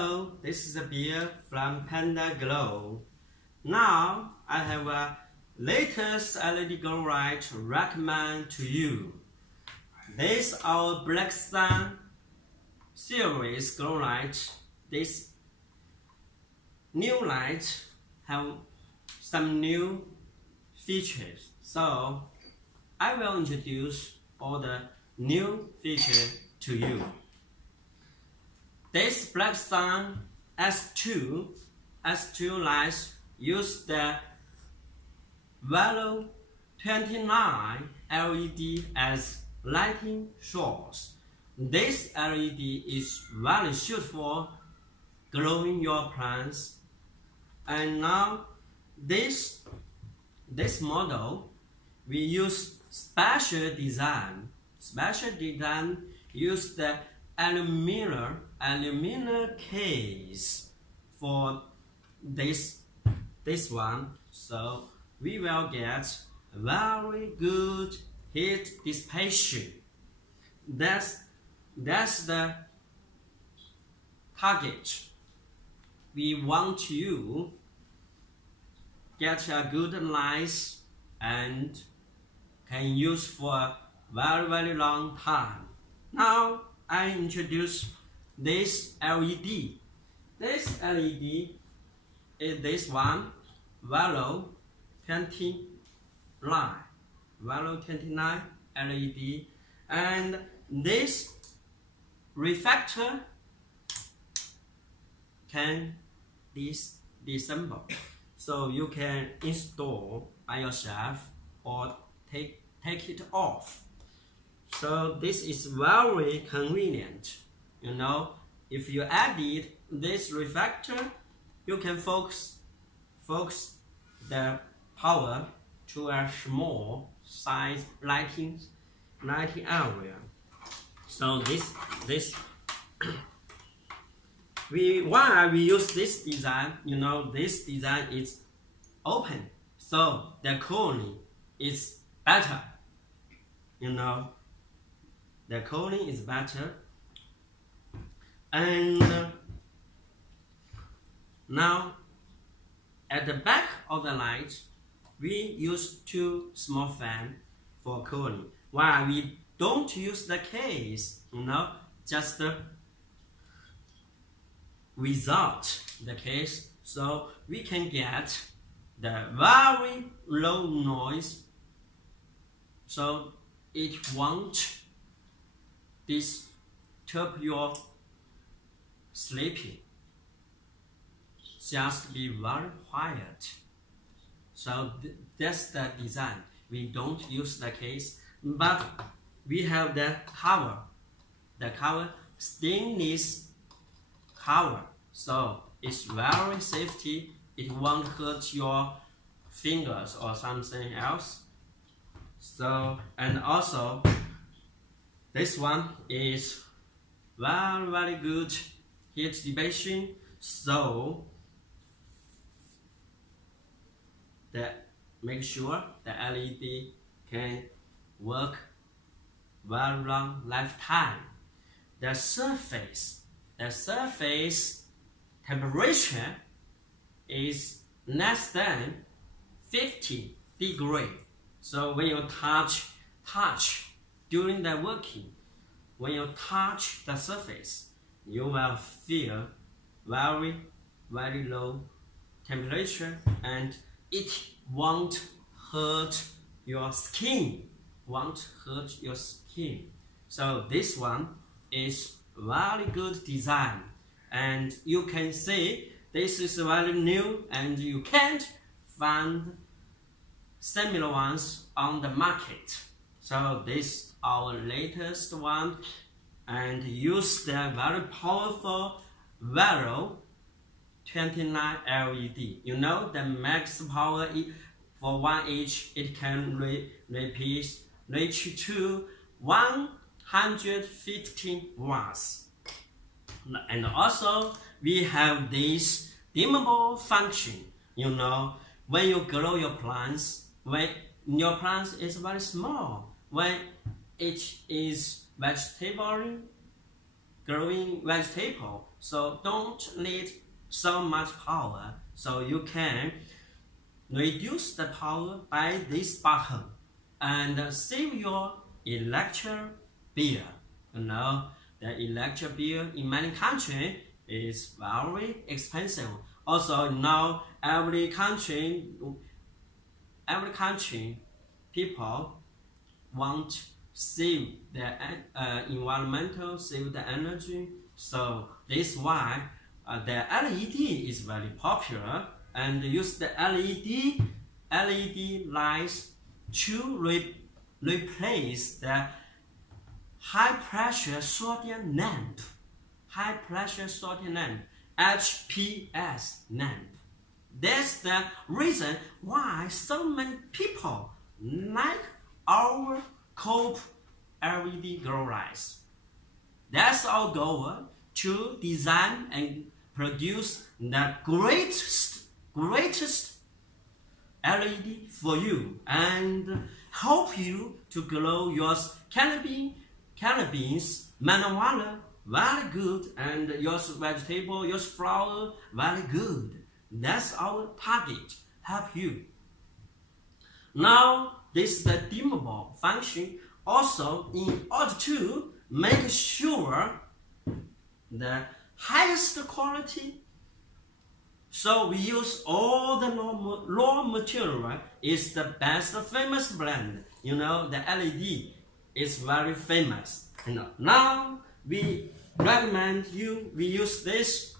Hello, this is a beer from Panda Glow. Now I have a latest LED glow light to recommend to you. This is our BlackSun series glow light. This new light have some new features. So I will introduce all the new features to you. This BlackSun S2 lights use the value 29 LED as lighting source. This LED is very suitable for glowing your plants. And now this model we use special design. Special design use the aluminum case for this one, so we will get very good heat dissipation. That's the target. We want you get a good light and can use for a very long time. Now I introduce this LED. This LED is this one, value 29 LED, and this reflector can disassemble, so you can install by yourself or take it off. So this is very convenient. You know, if you added this reflector, you can focus the power to a small size lighting area. So why we use this design? You know, this design is open, so the cooling is better. You know, the cooling is better. And now at the back of the light, we use two small fans for cooling. Why we don't use the case? You know, just without the case, so we can get the very low noise, so it won't disturb your sleeping. Just be very quiet. So that's the design. We don't use the case, but we have the cover. The cover, stainless cover, so it's very safety. It won't hurt your fingers or something else. So, and also this one is very good heat dissipation, so make sure the LED can work very long lifetime. The surface temperature is less than 50 degrees. So when you touch during the working, when you touch the surface, you will feel very low temperature, and it won't hurt your skin. So this one is very good design, and you can see this is very new, and you can't find similar ones on the market. So this is our latest one, and use the very powerful value 29 LED. You know, the max power for 1 inch, it can reach to 115 watts. And also we have this dimmable function. You know, when you grow your plants, when your plant is very small, when it is vegetable growing vegetable, so don't need so much power. So you can reduce the power by this button and save your electric bill. You know, the electric bill in many countries is very expensive. Also, now every country people want save the environmental, save the energy. So this is why the LED is very popular, and use the LED lights to replace the high pressure sodium lamp, HPS lamp. That's the reason why so many people like our Cope LED grow lights. That's our goal, to design and produce the greatest LED for you and help you to grow your cannabis, marijuana very good, and your vegetable, your flower very good. That's our target, help you. Now this is the dimmable function. Also, in order to make sure the highest quality, so we use all the raw material is the best famous brand. You know, the LED is very famous. You know, now we recommend you, we use this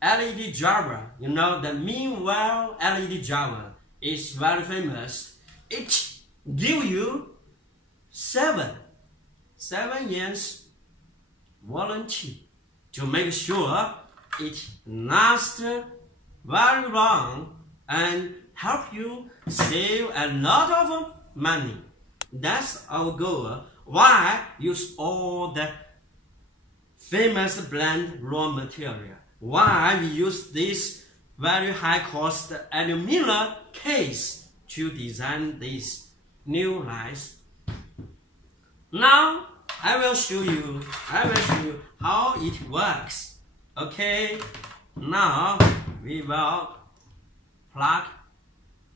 LED driver. You know, the meanwhile LED driver is very famous. It give you 7 years warranty to make sure it lasts very long and help you save a lot of money. That's our goal. Why use all the famous brand raw material? Why we use this very high cost aluminum case to design these new lights? Now I will show you how it works. Okay, now we will plug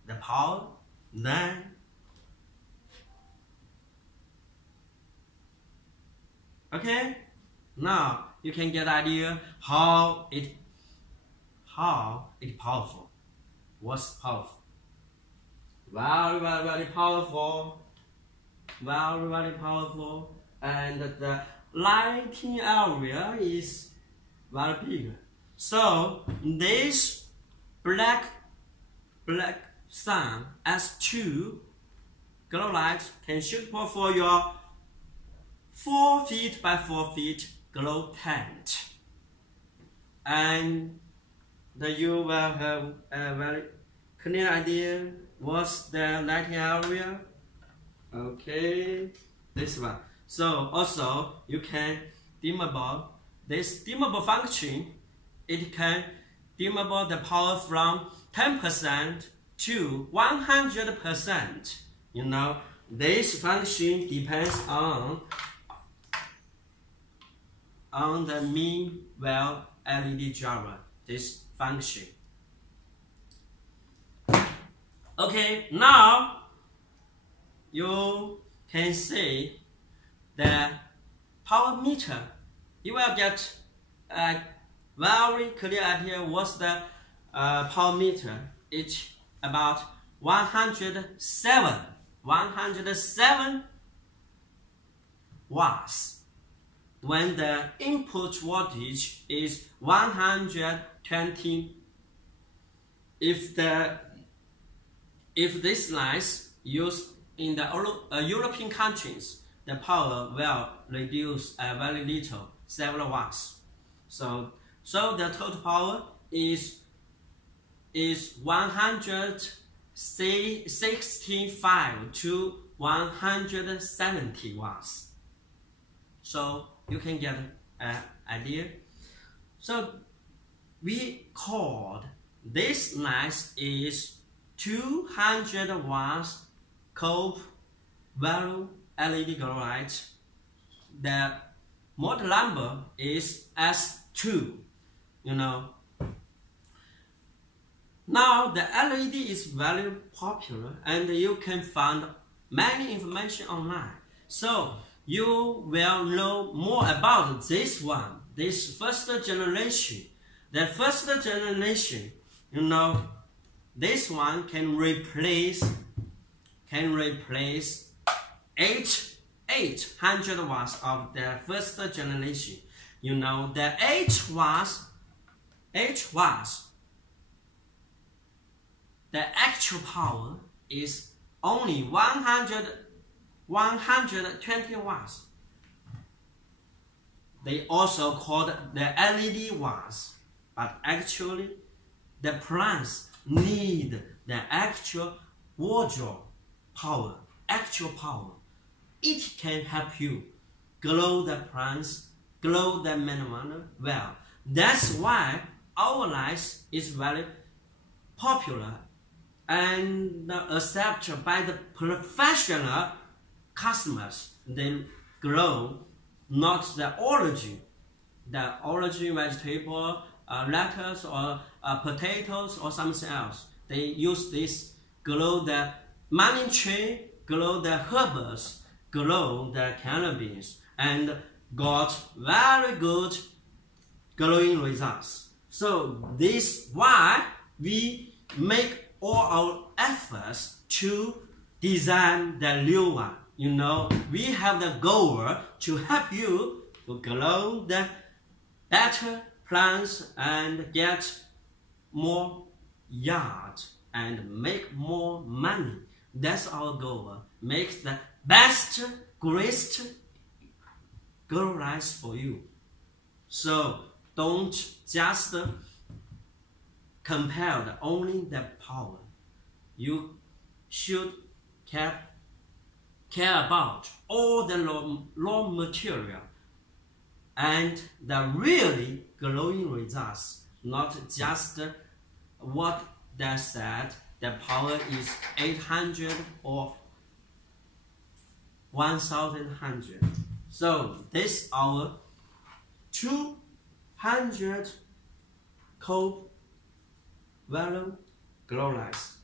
the power, then okay, now you can get idea how it powerful. What's powerful? Very powerful. Very powerful. And the lighting area is very big. So this BlackSun S2 glow light can suitable for your 4 feet by 4 feet glow tent. And you will have a very clear idea what's the lighting area. Okay, this one. So also you can dimmable. This dimmable function, it can dimmable the power from 10% to 100%. You know, this function depends on the meanwhile LED driver. This function. Okay, now you can see the power meter. You will get a very clear idea what's the power meter. It's about 107 watts when the input voltage is 120. If this lights used in the European countries, the power will reduce very little, several watts. So the total power is 165 to 170 watts. So you can get an idea. So we called this light is 200 watts Cope value LED glow light. The model number is S2, you know. Now the LED is very popular and you can find many information online. So you will know more about this one, this first generation. The first generation, you know, this one can replace 800 watts of the first generation. You know, the 8 watts, the actual power is only 120 watts. They also called the LED watts, but actually the plants need the actual wardrobe power, actual power. It can help you grow the plants, grow the marijuana well. That's why our lights is very popular and accepted by the professional customers. They grow not the origin vegetable, lettuce or potatoes or something else. They use this, grow the money tree, grow the herbs, grow the cannabis, and got very good growing results. So this why we make all our efforts to design the new one. You know, we have the goal to help you to grow the better plants and get more yard and make more money. That's our goal. Make the best, greatest grow lights for you. So don't just compare only the power. You should care about all the raw material and the really glowing results, not just what they said the power is 800 or 1100. So this is our 200 cold value glow lights.